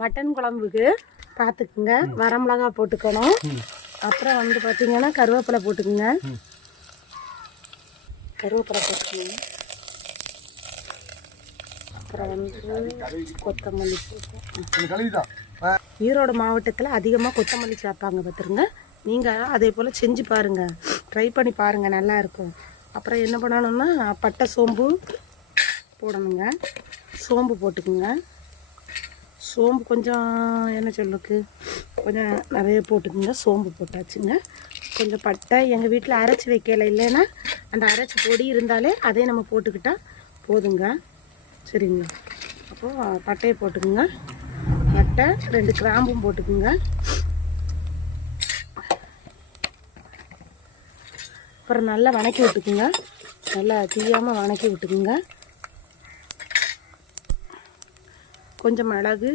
Mutton குழம்புக்கு பார்த்துக்குங்க, வரமிளகா போட்டுக்கணும். அப்புறம் வந்து பார்த்தீங்கன்னா கருவேப்பிலை போட்டுக்குங்க. கருவேப்பிலை போட்டுக்கணும். அப்புறம் வந்து கொத்தமல்லி போட்டு. ஈரோடு மாவட்டத்தில் அதிகமாக கொத்தமல்லி சேர்ப்பாங்க பார்த்துருங்க. நீங்கள் அதே போல் செஞ்சு பாருங்கள், ட்ரை பண்ணி பாருங்கள், நல்லாயிருக்கும். அப்புறம் என்ன பண்ணணும்னா பட்டை சோம்பு போடணுங்க. சோம்பு போட்டுக்குங்க. சோம்பு கொஞ்சம் என்ன சொல்லுக்கு கொஞ்சம் நிறைய போட்டுக்குங்க. சோம்பு போட்டாச்சுங்க. கொஞ்சம் பட்டை எங்கள் வீட்டில் அரைச்சி வைக்கல, இல்லைன்னா அந்த அரைச்சி பொடி இருந்தாலே அதே நம்ம போட்டுக்கிட்டால் போதுங்க. சரிங்களா? அப்போது பட்டையை போட்டுக்குங்க. பட்டை 2 கிராம்பும் போட்டுக்குங்க. அப்புறம் நல்லா வணக்கி விட்டுக்குங்க. நல்லா தீயாமல் வணக்கி விட்டுக்குங்க. கொஞ்சம் மிளகு,